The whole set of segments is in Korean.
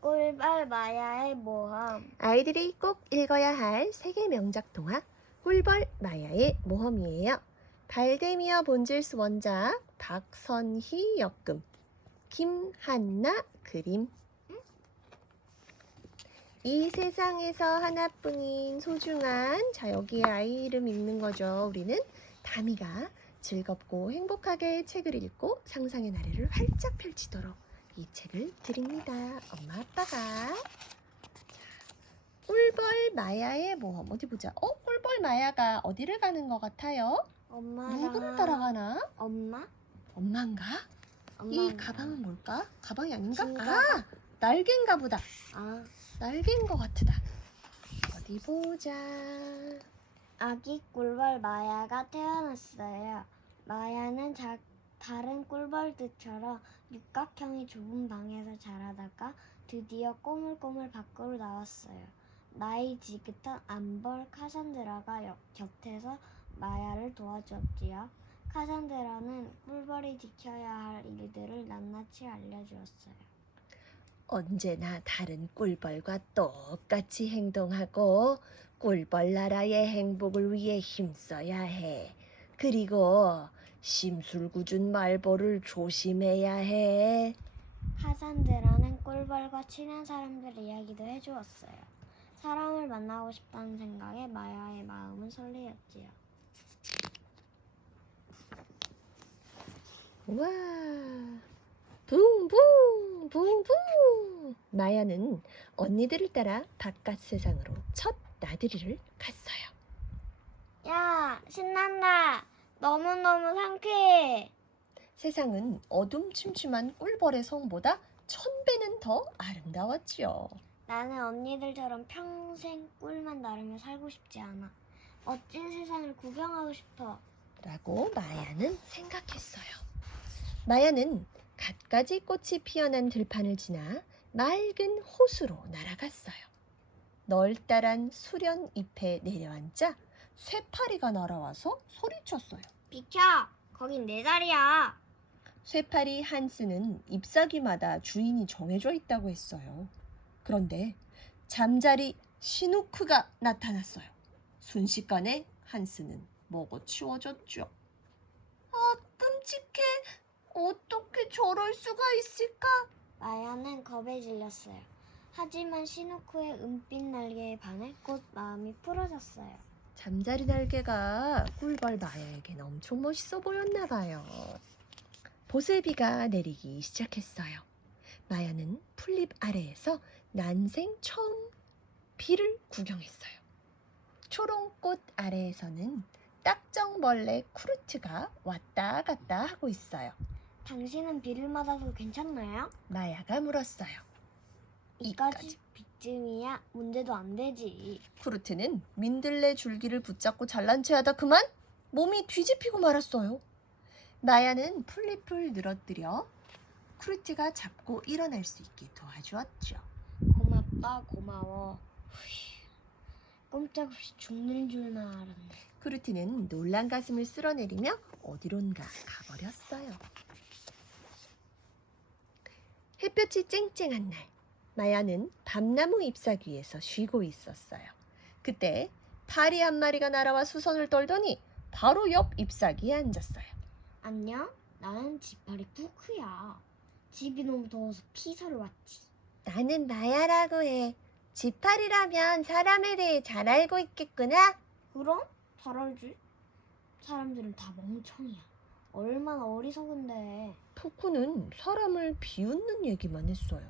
꿀벌 마야의 모험. 아이들이 꼭 읽어야 할 세계 명작 동화 꿀벌 마야의 모험이에요. 발데미어 본질스 원작, 박선희 역금, 김한나 그림. 이 세상에서 하나뿐인 소중한, 자 여기에 아이 이름 읽는 거죠. 우리는 다미가 즐겁고 행복하게 책을 읽고 상상의 나래를 활짝 펼치도록 이 책을 드립니다. 엄마 아빠가. 꿀벌 마야의 모험 어디 보자. 꿀벌 마야가 어디를 가는 것 같아요? 엄마랑 누구를 따라가나? 엄마? 엄마인가? 이 엄마인가? 가방은 뭘까? 가방이 아닌가? 지갑. 날개인가 보다. 아, 날개인 것 같으다. 어디 보자. 아기 꿀벌 마야가 태어났어요. 마야는 다른 꿀벌들처럼 육각형의 좁은 방에서 자라다가 드디어 꼬물꼬물 밖으로 나왔어요. 나이 지긋한 암벌 카산드라가 곁에서 마야를 도와주었지요. 카산드라는 꿀벌이 지켜야 할 일들을 낱낱이 알려주었어요. 언제나 다른 꿀벌과 똑같이 행동하고 꿀벌 나라의 행복을 위해 힘써야 해. 그리고 심술궂은 말벌을 조심해야 해. 카산드라는 꿀벌과 친한 사람들 이야기도 해주었어요. 사람을 만나고 싶다는 생각에 마야의 마음은 설레었지요. 와, 붕붕 붕붕. 마야는 언니들을 따라 바깥 세상으로 첫 나들이를 갔어요. 야, 신난다. 너무너무 상쾌해. 세상은 어둠침침한 꿀벌의 성보다 1000배는 더 아름다웠지요. 나는 언니들처럼 평생 꿀만 나르며 살고 싶지 않아. 멋진 세상을 구경하고 싶어. 라고 마야는 생각했어요. 마야는 갖가지 꽃이 피어난 들판을 지나 맑은 호수로 날아갔어요. 널따란 수련 잎에 내려앉자 쇠파리가 날아와서 소리쳤어요. 비켜! 거긴 내 자리야. 쇠파리 한스는 잎사귀마다 주인이 정해져 있다고 했어요. 그런데 잠자리 시누크가 나타났어요. 순식간에 한스는 먹어 치워졌죠. 아, 끔찍해. 어떻게 저럴 수가 있을까? 마야는 겁에 질렸어요. 하지만 시누크의 은빛 날개에 반해 곧 마음이 풀어졌어요. 잠자리 날개가 꿀벌 마야에겐 엄청 멋있어 보였나 봐요. 보슬비가 내리기 시작했어요. 마야는 풀잎 아래에서 난생 처음 비를 구경했어요. 초롱꽃 아래에서는 딱정벌레 쿠르트가 왔다 갔다 하고 있어요. 당신은 비를 맞아도 괜찮나요? 마야가 물었어요. 이까지 비쯤이야 문제도 안 되지. 쿠르트는 민들레 줄기를 붙잡고 잘난 체하다 그만 몸이 뒤집히고 말았어요. 마야는 풀잎을 늘어뜨려 쿠르트가 잡고 일어날 수 있게 도와주었죠. 고맙다, 고마워. 꼼짝없이 죽는 줄만 알았네. 쿠르트는 놀란 가슴을 쓸어내리며 어디론가 가버렸어요. 햇볕이 쨍쨍한 날, 마야는 밤나무 잎사귀에서 쉬고 있었어요. 그때 파리 한 마리가 날아와 수선을 떨더니 바로 옆 잎사귀에 앉았어요. 안녕? 나는 지파리 쿠크야. 집이 너무 더워서 피서를 왔지. 나는 마야라고 해. 지파리라면 사람에 대해 잘 알고 있겠구나. 그럼? 잘 알지. 사람들은 다 멍청이야. 얼마나 어리석은데. 푸쿠는 사람을 비웃는 얘기만 했어요.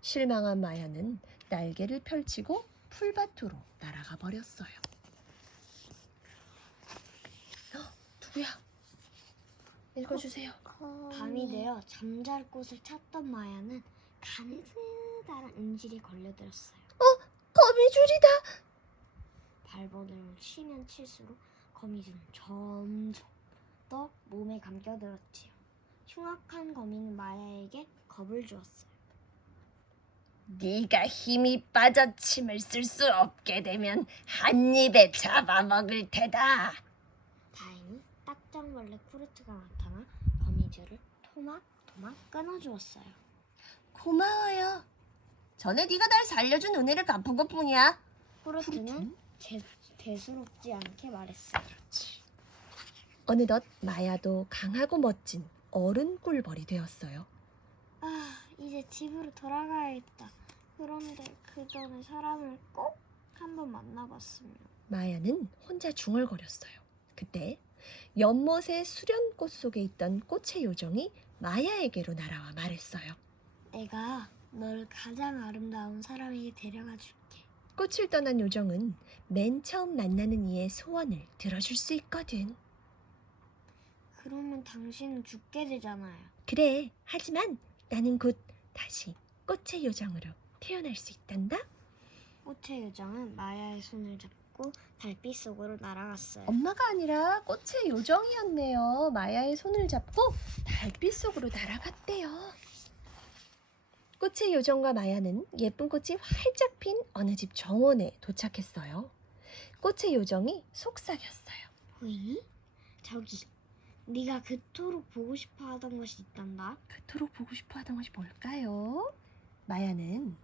실망한 마야는 날개를 펼치고 풀밭으로 날아가 버렸어요. 누구야? 읽어주세요. 밤이 되어 잠잘 곳을 찾던 마야는 가느다란 음질이 걸려들었어요. 거미줄이다. 발버둥을 치면 칠수록 거미줄은 점점 더 몸에 감겨들었지요. 흉악한 거미는 마야에게 겁을 주었어요. 네가 힘이 빠져 침을 쓸 수 없게 되면 한 입에 잡아먹을 테다. 다행히 딱정벌레 쿠르트가 나타나 거미줄을 토막토막 끊어주었어요. 고마워요. 전에 네가 날 살려준 은혜를 갚은 것뿐이야. 후르트는 대수롭지 않게 말했어요. 어느덧 마야도 강하고 멋진 어른 꿀벌이 되었어요. 아, 이제 집으로 돌아가야겠다. 그런데 그 전에 사람을 꼭 한번 만나봤으면. 마야는 혼자 중얼거렸어요. 그때 연못의 수련꽃 속에 있던 꽃의 요정이 마야에게로 날아와 말했어요. 내가 널 가장 아름다운 사람에게 데려가 줄게. 꽃을 떠난 요정은 맨 처음 만나는 이의 소원을 들어줄 수 있거든. 그러면 당신은 죽게 되잖아요. 그래, 하지만 나는 곧 다시 꽃의 요정으로 태어날 수 있단다. 꽃의 요정은 마야의 손을 잡고 달빛 속으로 날아갔어요. 엄마가 아니라 꽃의 요정이었네요. 마야의 손을 잡고 달빛 속으로 날아갔대요. 꽃의 요정과 마야는 예쁜 꽃이 활짝 핀 어느 집 정원에 도착했어요. 꽃의 요정이 속삭였어요. 보이니? 저기, 네가 그토록 보고 싶어 하던 것이 있단다. 그토록 보고 싶어 하던 것이 뭘까요? 마야는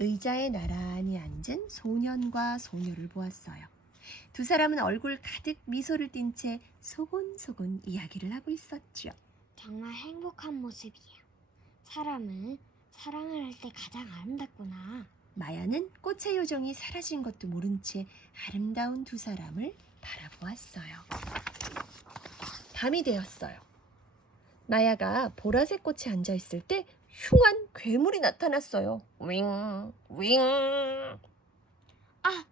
의자에 나란히 앉은 소년과 소녀를 보았어요. 두 사람은 얼굴 가득 미소를 띤 채 소곤소곤 이야기를 하고 있었죠. 정말 행복한 모습이야. 사람은 사랑을 할 때 가장 아름답구나. 마야는 꽃의 요정이 사라진 것도 모른 채 아름다운 두 사람을 바라보았어요. 밤이 되었어요. 마야가 보라색 꽃에 앉아있을 때 흉한 괴물이 나타났어요. 윙, 윙. 아,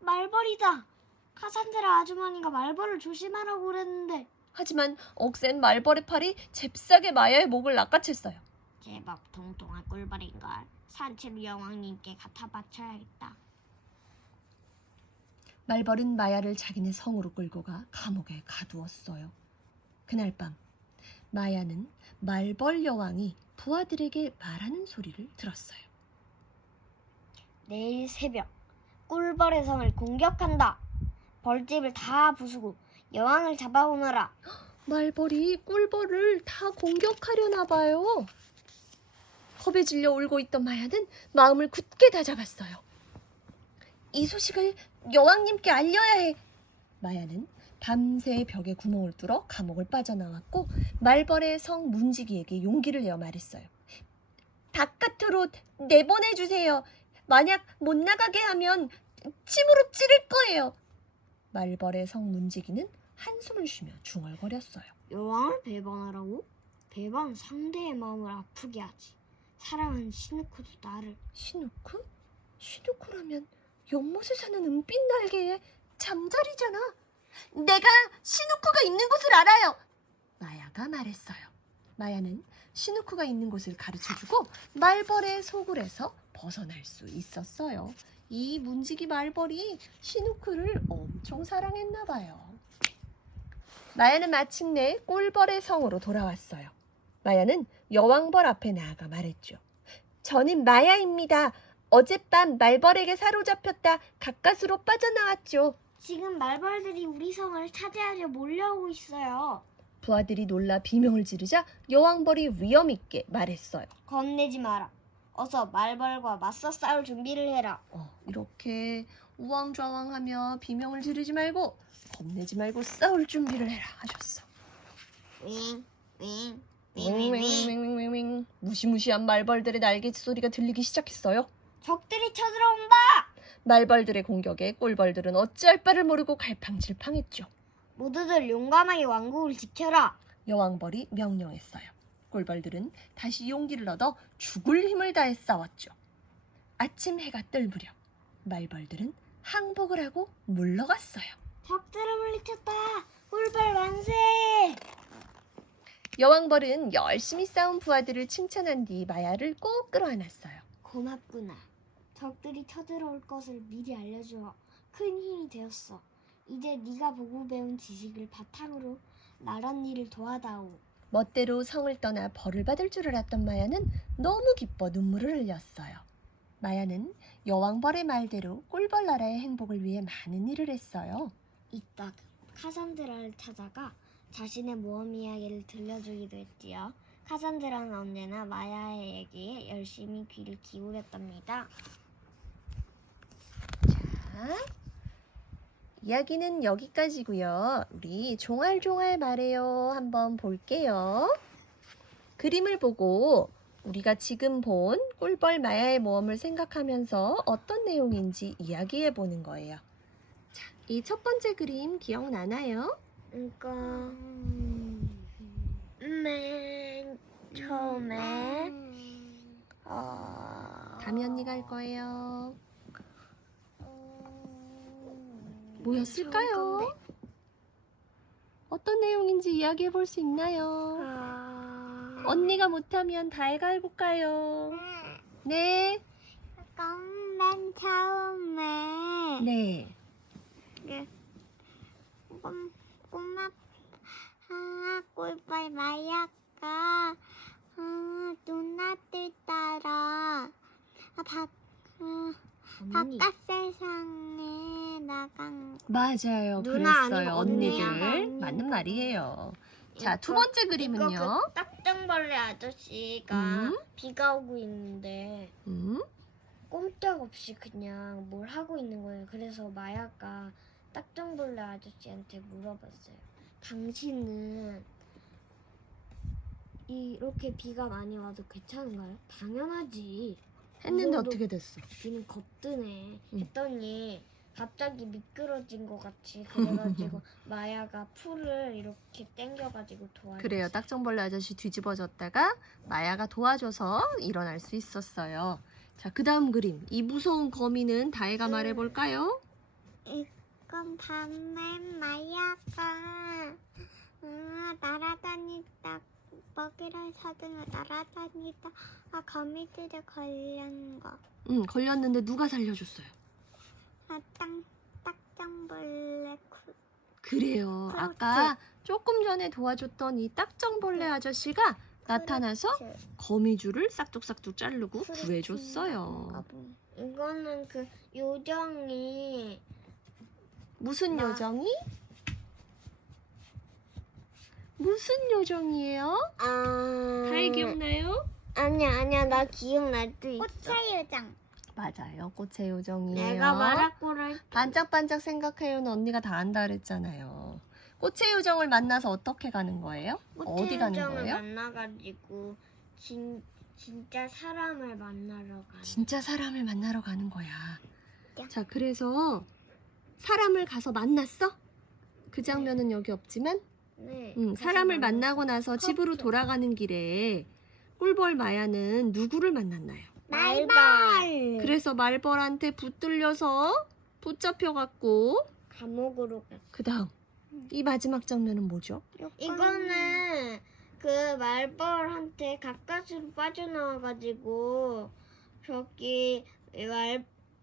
말벌이다. 카산드라 아주머니가 말벌을 조심하라고 그랬는데. 하지만 억센 말벌의 팔이 잽싸게 마야의 목을 낚아챘어요. 제법 통통한 꿀벌인걸. 산채로 여왕님께 갖다 바쳐야겠다. 말벌은 마야를 자기네 성으로 끌고 가 감옥에 가두었어요. 그날 밤 마야는 말벌 여왕이 부하들에게 말하는 소리를 들었어요. 내일 새벽 꿀벌의 성을 공격한다. 벌집을 다 부수고 여왕을 잡아오너라. 말벌이 꿀벌을 다 공격하려나 봐요. 겁에 질려 울고 있던 마야는 마음을 굳게 다잡았어요. 이 소식을 여왕님께 알려야 해. 마야는 밤새 벽에 구멍을 뚫어 감옥을 빠져나왔고 말벌의 성 문지기에게 용기를 내어 말했어요. 바깥으로 내보내주세요. 만약 못 나가게 하면 침으로 찌를 거예요. 말벌의 성 문지기는 한숨을 쉬며 중얼거렸어요. 여왕을 배반하라고? 배반 상대의 마음을 아프게 하지. 사랑하는 시누크도 나를. 시누크? 시누크라면 연못에 사는 은빛 날개의 잠자리잖아. 내가 시누크가 있는 곳을 알아요. 마야가 말했어요. 마야는 시누크가 있는 곳을 가르쳐주고 말벌의 소굴에서 벗어날 수 있었어요. 이 문지기 말벌이 시누크를 엄청 사랑했나 봐요. 마야는 마침내 꿀벌의 성으로 돌아왔어요. 마야는 여왕벌 앞에 나아가 말했죠. 저는 마야입니다. 어젯밤 말벌에게 사로잡혔다 가까스로 빠져나왔죠. 지금 말벌들이 우리 성을 차지하려 몰려오고 있어요. 부하들이 놀라 비명을 지르자 여왕벌이 위험 있게 말했어요. 겁내지 마라. 어서 말벌과 맞서 싸울 준비를 해라. 이렇게 우왕좌왕하며 비명을 지르지 말고 겁내지 말고 싸울 준비를 해라 하셨어. 윙, 윙, 윙윙윙윙윙. 무시무시한 말벌들의 날개 소리가 들리기 시작했어요. 적들이 쳐들어온다. 말벌들의 공격에 꿀벌들은 어찌할 바를 모르고 갈팡질팡했죠. 모두들 용감하게 왕국을 지켜라. 여왕벌이 명령했어요. 꿀벌들은 다시 용기를 얻어 죽을 힘을 다해 싸웠죠. 아침 해가 뜰 무렵 말벌들은 항복을 하고 물러갔어요. 적들을 물리쳤다. 꿀벌 만세. 여왕벌은 열심히 싸운 부하들을 칭찬한 뒤 마야를 꼭 끌어안았어요. 고맙구나. 적들이 쳐들어올 것을 미리 알려줘 큰 힘이 되었어. 이제 네가 보고 배운 지식을 바탕으로 나란 일을 도와다오. 멋대로 성을 떠나 벌을 받을 줄 알았던 마야는 너무 기뻐 눈물을 흘렸어요. 마야는 여왕벌의 말대로 꿀벌 나라의 행복을 위해 많은 일을 했어요. 이따 카산드라를 찾아가 자신의 모험 이야기를 들려주기도 했지요. 카산드라는 언제나 마야의 얘기에 열심히 귀를 기울였답니다. 자, 이야기는 여기까지고요. 우리 종알종알 말해요 한번 볼게요. 그림을 보고 우리가 지금 본 꿀벌 마야의 모험을 생각하면서 어떤 내용인지 이야기해 보는 거예요. 자, 이 첫 번째 그림 기억나나요? 이거 맨 처음에 담이 언니가 할 거예요. 뭐였을까요? 어떤 내용인지 이야기해 볼 수 있나요? 언니가 못하면 다혜가 해볼까요? 네. 맨 처음에 네. 꼬마 꿀벌 마야가 누나들 따라 바깥 세상에 나간 맞아요. 누나 그랬어요. 아니고 언니야. 언니들. 맞는 말이에요. 자, 두 번째 그림은요. 그 딱정벌레 아저씨가 음. 비가 오고 있는데 음, 꼼짝없이 그냥 뭘 하고 있는 거예요. 그래서 마야가 딱정벌레 아저씨한테 물어봤어요. 당신은 이렇게 비가 많이 와도 괜찮은가요? 당연하지. 했는데 이 정도 어떻게 됐어? 비는 겁드네. 응. 했더니 갑자기 미끄러진 것 같이 그래가지고 마야가 풀을 이렇게 당겨가지고 도와줬어요. 그래요. 딱정벌레 아저씨 뒤집어졌다가 마야가 도와줘서 일어날 수 있었어요. 자, 그 다음 그림. 이 무서운 거미는 다혜가 말해볼까요? 이건 밤에 마야가 날아다니다 먹이를 찾으며 날아다니다 거미들에 걸린 거. 걸렸는데 누가 살려줬어요? 딱정벌레 그래요. 그렇지. 아까 조금 전에 도와줬던 이 딱정벌레 아저씨가 나타나서 거미줄을 싹둑싹둑 자르고 구해줬어요. 이거는 그 요정이 무슨 요정이? 무슨 요정이에요? 다혜 기억나요? 아니야 나 기억날 때 있어. 꽃차 요정. 맞아요. 꽃의 요정이에요. 내가 말할 거를 반짝반짝 생각해요는 언니가 다 안다 그랬잖아요. 꽃의 요정을 만나서 어떻게 가는 거예요? 어디 가는 요정을 거예요? 만나가지고 진짜 사람을 만나러 가는. 진짜 사람을 만나러 가는 거야. 야. 자, 그래서 사람을 가서 만났어? 그 장면은 여기 없지만 네. 사람을 만나고 나서 집으로 그렇죠. 돌아가는 길에 꿀벌 마야는 누구를 만났나요? 말벌. 그래서 말벌한테 붙들려서 붙잡혀갖고 감옥으로 갔어. 그 다음 이 마지막 장면은 뭐죠? 이거는 그 말벌한테 가까스로 빠져나와가지고 저기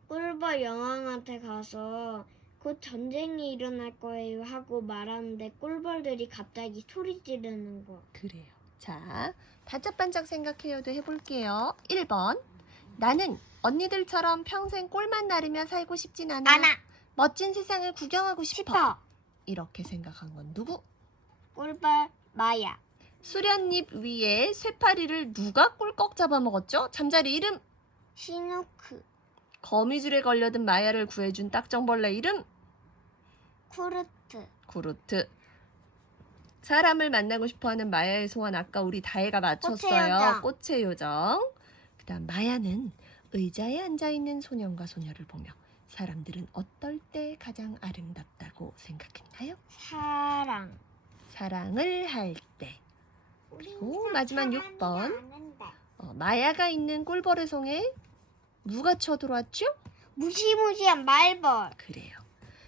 꿀벌 여왕한테 가서 곧 전쟁이 일어날 거예요 하고 말하는데 꿀벌들이 갑자기 소리 지르는 거. 그래요. 자, 반짝반짝 생각해요도 해볼게요. 1번. 나는 언니들처럼 평생 꿀만 나르며 살고 싶진 않아. 멋진 세상을 구경하고 싶어. 이렇게 생각한 건 누구? 꿀벌 마야. 수련잎 위에 쇠파리를 누가 꿀꺽 잡아먹었죠? 잠자리 이름? 시누크. 거미줄에 걸려든 마야를 구해준 딱정벌레 이름? 쿠르트. 구루트. 사람을 만나고 싶어하는 마야의 소원 아까 우리 다혜가 맞췄어요. 꽃의 요정. 꽃의 요정. 그다음 마야는 의자에 앉아있는 소년과 소녀를 보며 사람들은 어떨 때 가장 아름답다고 생각했나요? 사랑. 사랑을 할 때. 그리고 마지막 6번. 아는데. 마야가 있는 꿀벌의 성에 누가 쳐들어왔죠? 무시무시한 말벌. 그래요.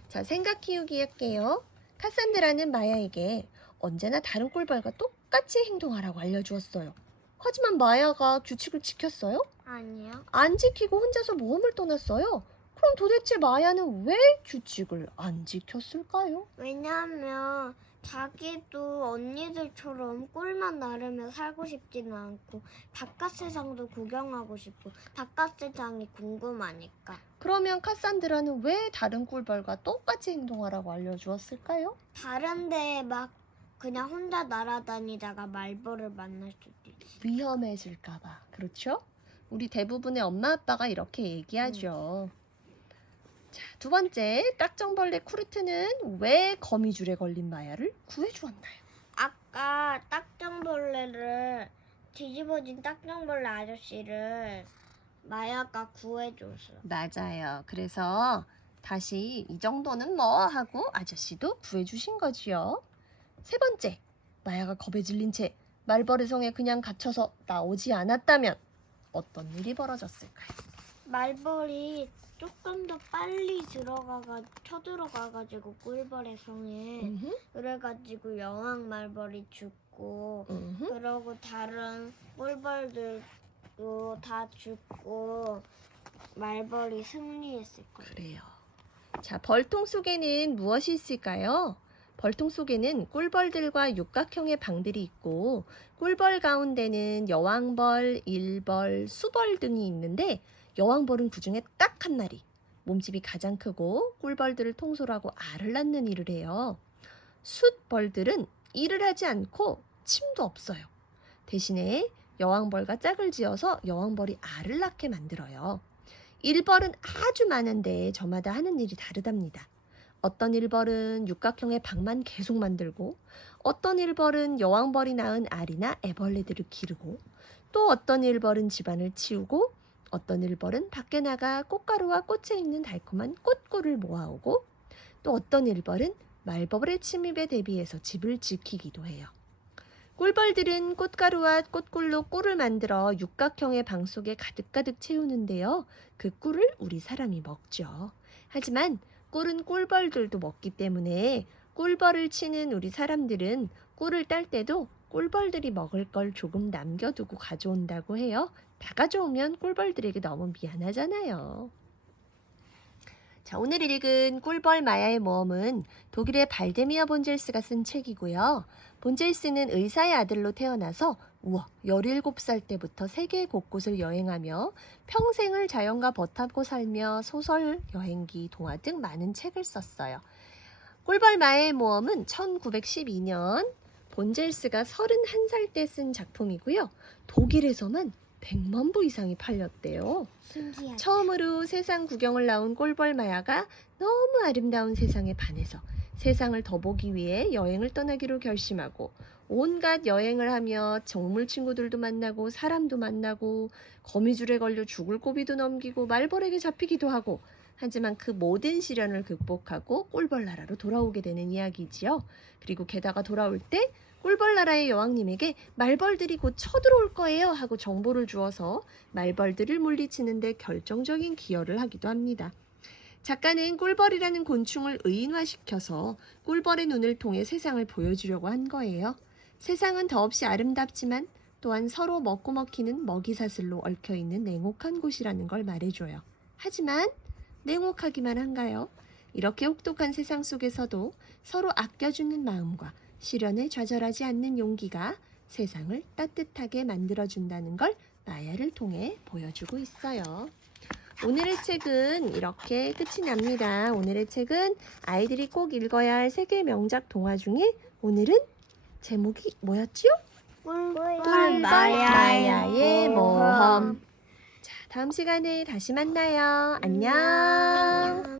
자, 생각 키우기 할게요. 카산드라는 마야에게 언제나 다른 꿀벌과 똑같이 행동하라고 알려주었어요. 하지만 마야가 규칙을 지켰어요? 아니요. 안 지키고 혼자서 모험을 떠났어요. 그럼 도대체 마야는 왜 규칙을 안 지켰을까요? 왜냐면 자기도 언니들처럼 꿀만 나르며 살고 싶지는 않고 바깥 세상도 구경하고 싶고 바깥 세상이 궁금하니까. 그러면 카산드라는 왜 다른 꿀벌과 똑같이 행동하라고 알려주었을까요? 다른데 막 그냥 혼자 날아다니다가 말벌을 만날 수도 있고. 위험해질까봐. 그렇죠? 우리 대부분의 엄마 아빠가 이렇게 얘기하죠. 자, 두 번째, 딱정벌레 쿠르트는 왜 거미줄에 걸린 마야를 구해주었나요? 아까 딱정벌레를 뒤집어진 딱정벌레 아저씨를 마야가 구해줬어. 맞아요. 그래서 다시 이 정도는 뭐 하고 아저씨도 구해주신 거지요. 세 번째, 마야가 겁에 질린 채 말벌의 성에 그냥 갇혀서 나오지 않았다면 어떤 일이 벌어졌을까요? 말벌이 조금 더 빨리 쳐들어가가지고 꿀벌의 성에 그래가지고 여왕 말벌이 죽고 그러고 다른 꿀벌들도 다 죽고 말벌이 승리했을 거예요. 그래요. 자, 벌통 속에는 무엇이 있을까요? 벌통 속에는 꿀벌들과 육각형의 방들이 있고 꿀벌 가운데는 여왕벌, 일벌, 수벌 등이 있는데 여왕벌은 그중에 딱 한 마리 몸집이 가장 크고 꿀벌들을 통솔하고 알을 낳는 일을 해요. 숫벌들은 일을 하지 않고 침도 없어요. 대신에 여왕벌과 짝을 지어서 여왕벌이 알을 낳게 만들어요. 일벌은 아주 많은데 저마다 하는 일이 다르답니다. 어떤 일벌은 육각형의 방만 계속 만들고 어떤 일벌은 여왕벌이 낳은 알이나 애벌레들을 기르고 또 어떤 일벌은 집안을 치우고 어떤 일벌은 밖에 나가 꽃가루와 꽃에 있는 달콤한 꽃꿀을 모아오고 또 어떤 일벌은 말벌의 침입에 대비해서 집을 지키기도 해요. 꿀벌들은 꽃가루와 꽃꿀로 꿀을 만들어 육각형의 방 속에 가득가득 채우는데요. 그 꿀을 우리 사람이 먹죠. 하지만 꿀은 꿀벌들도 먹기 때문에 꿀벌을 치는 우리 사람들은 꿀을 딸 때도 꿀벌들이 먹을 걸 조금 남겨두고 가져온다고 해요. 다 가져오면 꿀벌들에게 너무 미안하잖아요. 자, 오늘 읽은 꿀벌 마야의 모험은 독일의 발데미아 본젤스가 쓴 책이고요. 본젤스는 의사의 아들로 태어나서 17살 때부터 세계 곳곳을 여행하며 평생을 자연과 벗하고 살며 소설, 여행기, 동화 등 많은 책을 썼어요. 꿀벌 마야의 모험은 1912년 본젤스가 31살 때 쓴 작품이고요. 독일에서만 100만 부 이상이 팔렸대요. 신기하다. 처음으로 세상 구경을 나온 꿀벌 마야가 너무 아름다운 세상에 반해서 세상을 더 보기 위해 여행을 떠나기로 결심하고 온갖 여행을 하며 동물 친구들도 만나고 사람도 만나고 거미줄에 걸려 죽을 고비도 넘기고 말벌에게 잡히기도 하고 하지만 그 모든 시련을 극복하고 꿀벌 나라로 돌아오게 되는 이야기지요. 그리고 게다가 돌아올 때 꿀벌 나라의 여왕님에게 말벌들이 곧 쳐들어올 거예요 하고 정보를 주어서 말벌들을 물리치는데 결정적인 기여를 하기도 합니다. 작가는 꿀벌이라는 곤충을 의인화시켜서 꿀벌의 눈을 통해 세상을 보여주려고 한 거예요. 세상은 더없이 아름답지만 또한 서로 먹고 먹히는 먹이사슬로 얽혀있는 냉혹한 곳이라는 걸 말해줘요. 하지만 냉혹하기만 한가요? 이렇게 혹독한 세상 속에서도 서로 아껴주는 마음과 시련에 좌절하지 않는 용기가 세상을 따뜻하게 만들어준다는 걸 마야를 통해 보여주고 있어요. 오늘의 책은 이렇게 끝이 납니다. 오늘의 책은 아이들이 꼭 읽어야 할 세계 명작 동화 중에 오늘은 제목이 뭐였지요? 꿀벌 마야의 모험. 자, 다음 시간에 다시 만나요. 안녕.